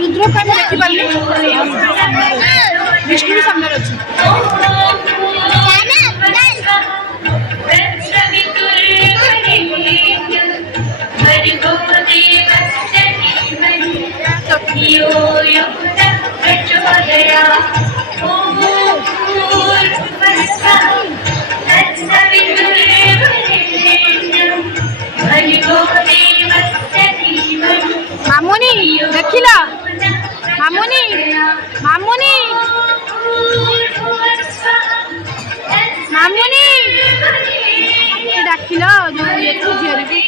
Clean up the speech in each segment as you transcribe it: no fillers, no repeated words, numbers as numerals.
रुद्र का देखिपारे विष्णु भी सामने अच्छी मामुनी देखिला मामुनी मामुनी मामुनी डाकिल जो ये झील भी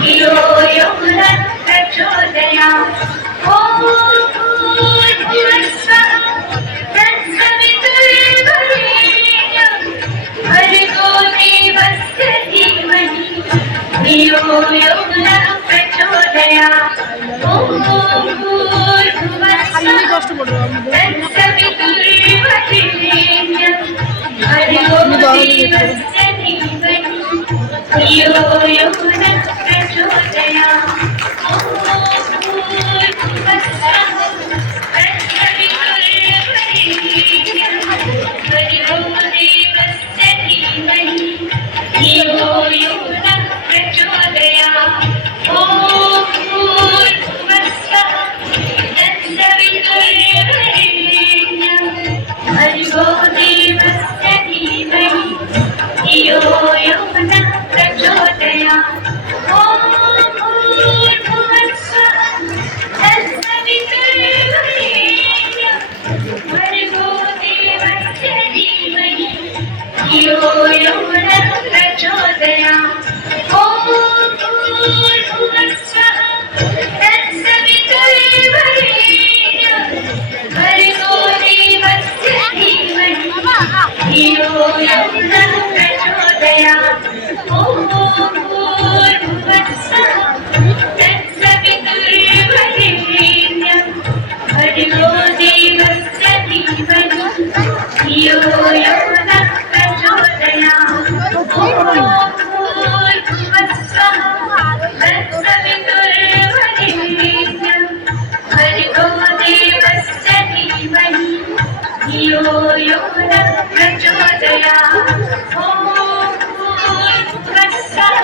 धियो यो नः प्रचोदयात् ॐ भूर्भुवस्सुवः तत्सवितुर्वरेण्यं भर्गो देवस्य धीमहि धियो यो नः प्रचोदयात् ॐ খালি भूर्भुवस्सुवः কষ্ট করবো तत्सवितुर्वरेण्यं भर्गो देवस्य धीमहि धियो यो नः प्रचोदयात् ॐ भूर्भुवस्सुवः तत्सवितुर्वरेण्यं भर्गो देवस्य धीमहि धियो यो नः प्रचोदयात् ॐ भूर्भुवस्सुवः तत्सवितुर्वरेण्यं भर्गो देवस्य धीमहि धियो यो नः प्रचोदयात् ॐ भूर्भुवस्सुवः तत्सवितुर्वरेण्यं भर्गो देवस्य धीमहि धियो यो नः प्रचोदयात् ॐ भूर्भुवस्सुवः तत्सवितुर्वरेण्यं भर्गो देवस्य धीमहि धियो यो नः प्रचोदयात् ॐ भूर्भुवस्सुवः तत्सवितुर्वरेण्यं भर्गो देवस्य धीमहि धियो यो नः प्रचोदयात् ॐ भूर्भुवस्सुवः तत्सवितुर्वरेण्यं भर्गो देवस्य धीमहि धियो यो नः प्रचोदयात् ॐ भूर्भुवस्सुवः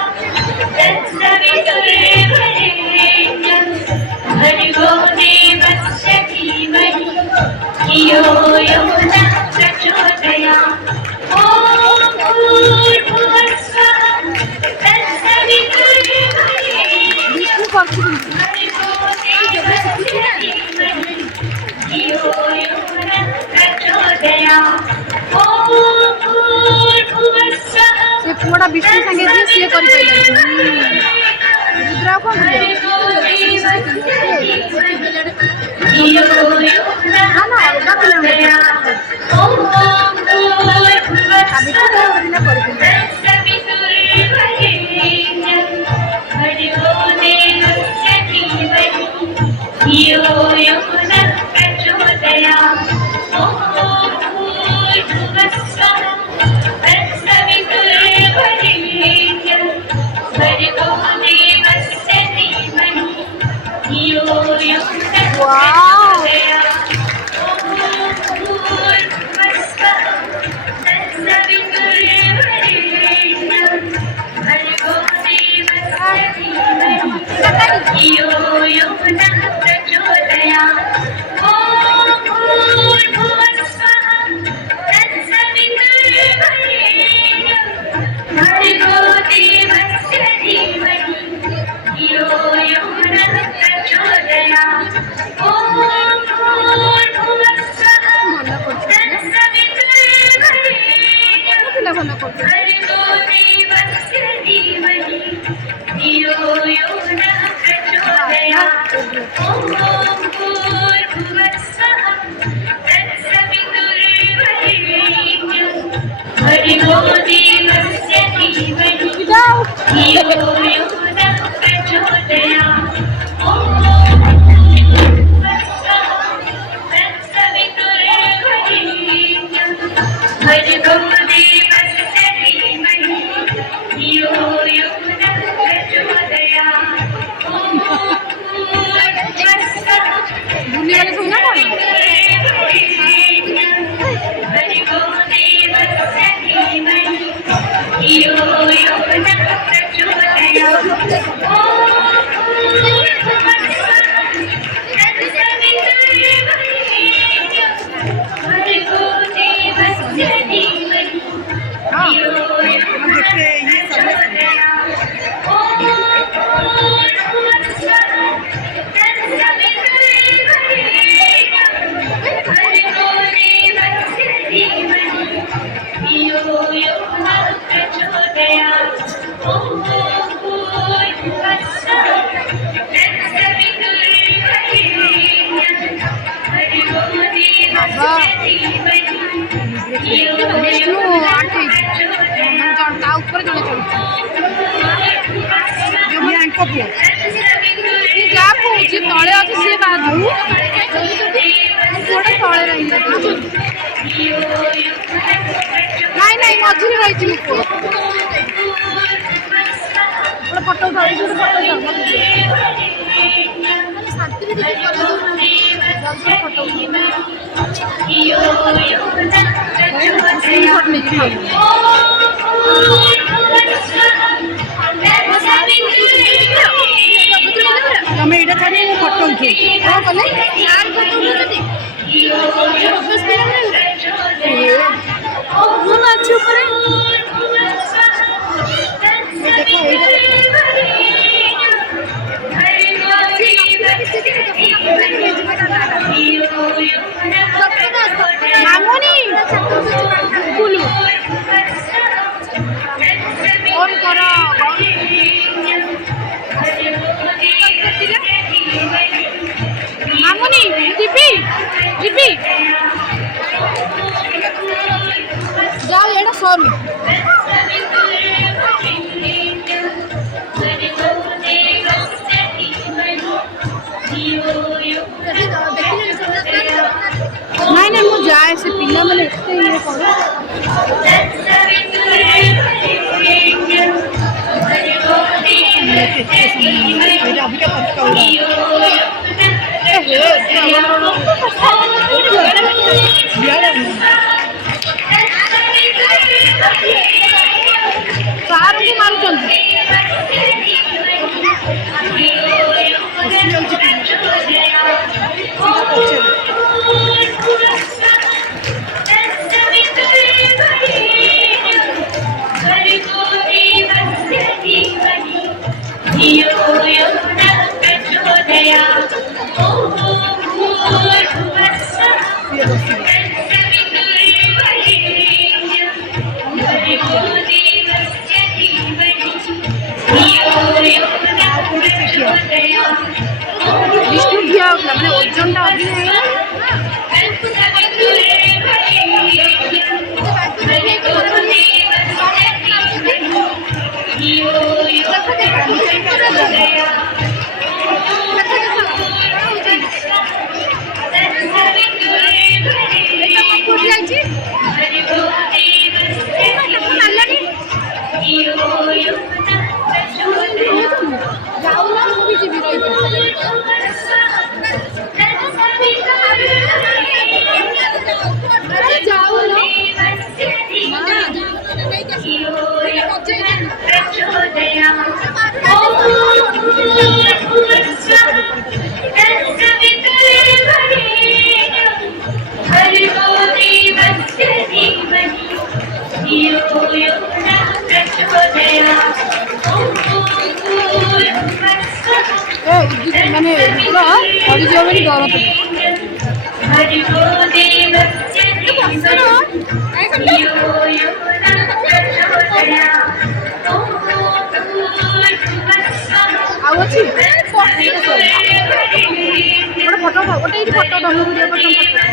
तत्सवितुर्वरेण्यं भर्गो देवस्य धीमहि धियो यो नः प्रचोदयात् ॐ भूर्भुवस्सुवः तत्सवितुर्वरेण्यं বিষ্ণু পাখি भर्गो देवस्य धीमहि धियो यो नः प्रचोदयात् ॐ भूर्भुवस्सुवः ସେ ପୁଅଟା ବିଷ୍ଣୁ ସାଙ୍ଗେ ଯିଏ ସିଏ କରିପାରିଲାନି ରୁଦ୍ର କଣ भर्गो देवस्य धियो यो नः प्रचोदयात् ॐ भूर्भुवस्सुवः तत्सवितुर्वरेण्यं भर्गो देवस्य धीमहि धियो यो नः प्रचोदयात् ॐ भूर्भुवस्सुवः तत्सवितुर्वरेण्यं भर्गो देवस्य धीमहि धियो यो नः प्रचोदयात् ॐ भूर्भुवस्सुवः तत्सवितुर्वरेण्यं भर्गो देवस्य धीमहि धियो यो नः प्रचोदयात् ॐ भूर्भुवस्सुवः तत्सवितुर्वरेण्यं भर्गो देवस्य धीमहि धियो यो नः प्रचोदयात् ॐ भूर्भुवस्सुवः तत्सवितुर्वरेण्यं ପିଲା ଭଲ କରୁଛି भर्गो देवस्य धीमहि धियो यो नः प्रचोदयात् ॐ भूर्भुवस्सुवः तत्सवितुर्वरेण्यं भर्गो देवस्य धीमहि धियो यो नः प्रचोदयात् ॐ भूर्भुवस्सुवः तत्सवितुर्वरेण्यं भर्गो देवस्य धीमहि धियो यो नः प्रचोदयात् ॐ भूर्भुवस्सुवः ବୁଲିଗଲେ ସବୁ ନା କଣ भर्गो देवस्य धीमहि धियो यो नः प्रचोदयात् ॐ भूर्भुवस्सुवः तत्सवितुर्वरेण्यं भर्गो देवस्य धीमहि धियो यो नः प्रचोदयात् ॐ भूर्भुवस्सुवः तत्सवितुर्वरेण्यं ତାଙ୍କ ପୁଅ ସିଏ ଯାହା କହୁଛି ତଳେ ଅଛି ସିଏ ବାହାରୁ ପୁଅଟା ତଳେ ରହିଲା ନାଇଁ ନାଇଁ ମଝିରେ ରହିଛି ମୋ ପୁଅ ଗୋଟେ ଫଟୋ ଉଠାଉ ଗୋଟେ ଫଟୋ ଉଠାଉ ଶାନ୍ତିରେ ଟିକେ କରିଦେଉନାହାନ୍ତି ଫଟୋ ସ୍କ୍ରିନ୍ ସଟ୍ ନେଇକି ଖାଉ ତମେ ଏଇଟା ଛାଡ଼ି ମୁଁ ଫଟୋ ଉଠେଇବି କ'ଣ କଲେ ସାର୍ ଫଟୋ ଉଠାଉଛନ୍ତି ଭଲ ଅଛି ଉପରେ ଦେଖ ଏଇଟା ମାମୁନି ବୁଲୁ ଫୋନ୍ କର ମାମୁନି ଯିବି ଯିବି ଯାଉ ଏଇଟା ସରୁ ନାଇଁ ନାଇଁ ମୁଁ ଯାଏ ସେ ପିଲାମାନେ ଏତେ ଇଏ କର ଏଇଟା ଅବିକା ଫଟୋ ସାର୍ଙ୍କୁ ମାରୁଛନ୍ତି ବିଷ୍ଣୁ ଠିଆ ହେଉଥିଲା ମାନେ ଓଜନଟା ଅଧିକ ଯାଉନା ମୁଁ ବି ଯିବି ରହିବି ଯାଉନ ମାନେ ରୁଦ୍ର ପଡ଼ିଯିବ ବୋଲି ଡର ଆଉ ଅଛି ଗୋଟେ ଫଟୋ ଗୋଟେ ଏଇଠି ଫଟୋ ଧନୁ ଭିଡ଼ିଓ କରୁଛନ୍ତି